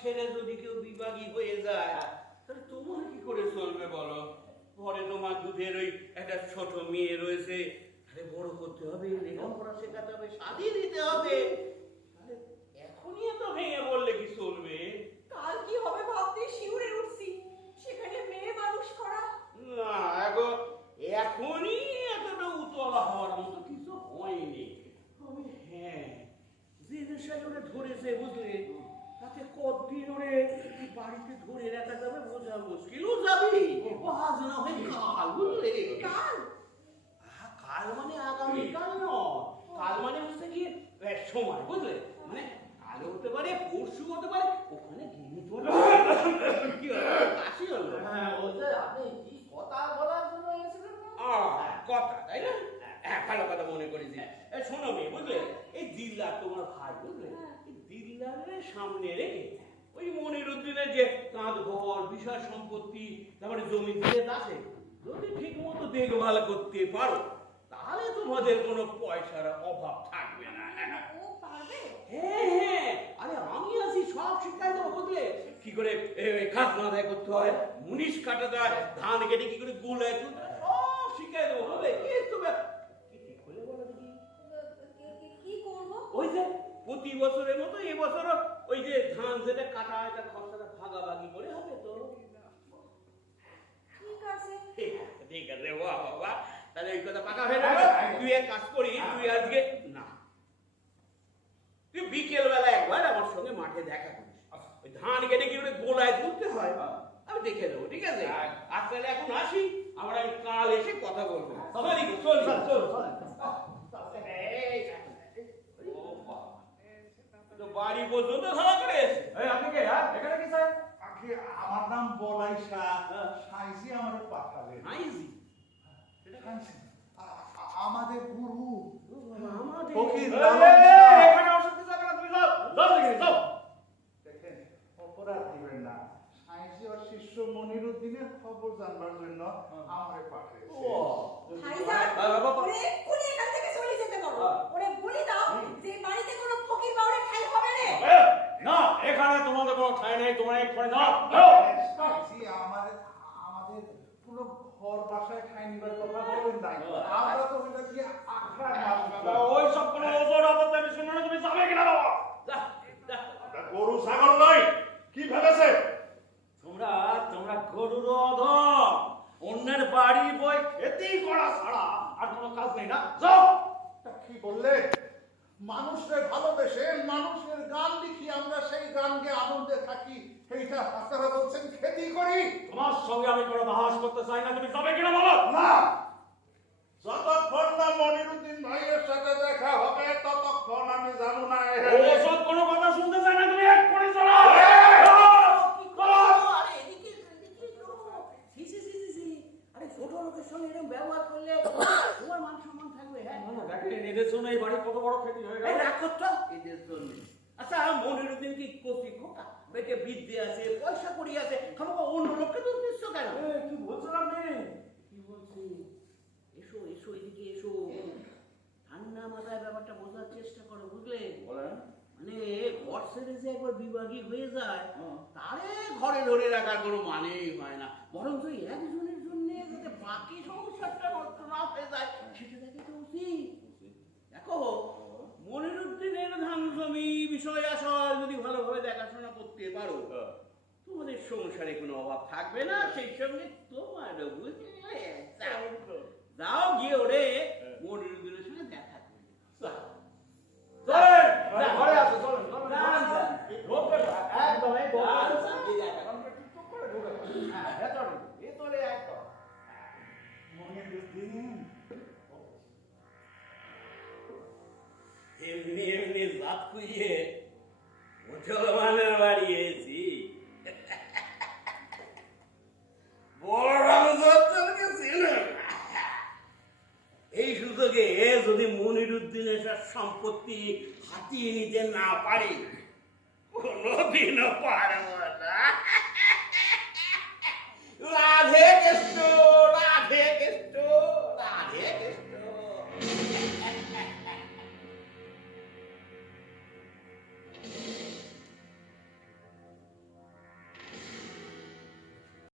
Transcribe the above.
ছেড়ে যদি কেউ বিভাগী হয়ে যায় তাহলে তোমার কি করে চলবে বলো? ঘরে তোমার দুধের ওই একটা ছোট মেয়ে রয়েছে, আরে বড় করতে হবে, লেখাপড়া শেখাতে হবে, শাদি দিতে হবে, এখনই এত ভেঙে বললে কি চলবে? কাল কি হবে ভাবতে শিউরে উঠছি, সেখানে মেয়ে মানুষ করা। না এখনই এতটা উতলা হওয়ার মতো কিছু হয়নি। তবে হ্যাঁ, যে নেশায় ওরা ধরেছে বুঝলে, তাতে কতদিন ওরে বাড়িতে ধরে রাখা যাবে বোঝা মুশকিলও যাবে। ও আজ না হয় কাল, বুঝলে? কাল কাল মানে আগামীকাল নয়, কাল মানে হচ্ছে কি সময়, বুঝলে? মানে কাল হতে পারে, পরশু হতে পারে, ওখানে গিয়ে তো কি হলো, কাশি হলো। হ্যাঁ বলতে আপনি কি কথা বলার জন্য এসেছিলেন? কথা, তাই না? ভালো কথা মনে করেছি। শোনো মেয়ে, বুঝলে, এই দিল্লার তোমার ভাই, বুঝলে, এই দিল্লারের সামনে রেখে ওই মনিরুদ্দিনের যে কাঁধ ঘর, বিষয় সম্পত্তি, তারপরে জমি দিয়ে আছে, যদি ঠিক মতো দেখভাল করতে পারো তাহলে তোমাদের কোনো পয়সার অভাব থাকবে না। ও পারবে? হ্যাঁ, আরে আমি আছি, সব শিখাই দেবো, বুঝলে? কি করে খাস আদায় করতে হয়, মুনিশ কাটাতে হয়, ধান কেটে কি করে গুল হয়, সব শিখাই দেবো, বুঝলে? কি তুমি কি ঠিক হলে বলো দেখি? কি করব? ওই যে প্রতি বছরের মতো এবছর ওই যে ধান যেটা কাটা হয় তার খরচাটা ভাগাভাগি করে হবে তো। ঠিক আছে। ঠিক আছে, বাহ বাবা, তাহলে ওই কথা পাকা হয়ে গেল। তুই এক কাজ করি, তুই আজকে না, তুই বিকেল বেলা একবার আমার সঙ্গে মাঠে দেখা করিস, ওই ধান কেটে কি করে গোলায় তুলতে হয় আমি দেখে দেবো, ঠিক আছে? আর তাহলে এখন আসি, আমরা আমি কাল এসে কথা বলবো। বাড়ি পর্যন্ত ধরা করে এসে আপনি কে? এখানে কি স্যার? আমার নাম বলাই শাহ, সাইজি আমাদের পাঠালেন। নাইজি আমাদের গুরু আমাদের ফকির এখানে অসুবিধা যাবে না, তুমি যাও যাও দেখে যাও। দেখেন, অপরাধ দিবেন না, সাইজি আর শিষ্য মনিরুদ্দিনের খবর জানবার জন্য আমারে পাঠিয়েছে। ভাইজান, ওরে এক্ষুনি এখান থেকে চলে যেতে বলো। ওরে বলে দাও যে বাড়িতে কোনো ফকির বাউরে ঠাই হবে না। না, এখানে তোমাদের কোনো ঠাঁই নেই, তোমরা এক্ষুনি যাও। সাইজি আমাদের পুরো ঘর বাসায় খাই নিবার কথা বলেন নাই, আমরা তো ওইটা দিয়ে আখড়া মারবো। ওই সব কোনো ওজোর অবস্থা আমি শুনে না, তুমি যাবে কিনা বাবা? গরু ছাগল নয়, কি ভেবেছে? তোমরা গরুর অধম, অন্যের বাড়ি বই খেতেই করা ছাড়া আর কোনো কাজ নেই না, যাও। কি বললে? মানুষের ভালোবেসে মানুষের গান লিখি, আমরা সেই গানকে আনন্দে থাকি, এইটা আপনারা বলছেন খেতি করি? তোমার সঙ্গে আমি কোনো বাহাস করতে চাই না, তুমি যাবে কিনা বলো? না, যতক্ষণ না মনিরুদ্দিন ভাইয়ের সাথে দেখা হবে ততক্ষণ আমি জানু না। ওসব কোনো কথা শুনতে চাই না, তুমি এক্ষুনি চলো। আরে এদিকে আরে ছোট লোকের সঙ্গে এরকম ব্যবহার করলে তোমার মান সম্মান থাকবে? হ্যাঁ দেখেন এদের জন্য এই বাড়ি কত বড় ক্ষতি হয়ে গেল। রাগ করতো এদের জন্য। আচ্ছা, মনিরুদ্দিন কি কচি খোকা, বেটে বিদ্যে আছে, পয়সা করি আছে, খামোকা অন্য লোককে তো দিচ্ছ কেন? কি বলছেন আপনি? কি বলছি? এসো এসো, এদিকে এসো, ঠান্ডা মাথায় ব্যাপারটা বোঝার চেষ্টা করো, বুঝলে? বলেন। মানে ঘর ছেড়ে যে একবার বিভাগী হয়ে যায় তারে ঘরে ধরে রাখার কোনো মানেই হয় না, বরঞ্চ একজনের জন্য যাতে বাকি সংসারটা নষ্ট না হয়ে যায় সেটা দেখে তো উচিত। দেখো, মনিরুদ্দিনের ধান জমি বিষয় আশয় যদি ভালোভাবে দেখাশোনা করতে পারো তোমাদের সংসারে কোনো অভাব থাকবে না, সেই সঙ্গে তোমারও, বুঝলে? যাও গিয়ে ওরে মনিরুদ্দিনের সঙ্গে দেখা করবে। ঘরে আসো, চলেন। একদম এই ভেতরে একদম। মনিরুদ্দিন এমনি এমনি লাভ করিয়ে মুসলমানের বাড়ি এসেছি, বড় রামচন্দ্রকে ছিলেন। এই সুযোগে যদি মনিরুদ্দিনের সব সম্পত্তি হাতিয়ে নিতে না পারি কোনদিনও পারবো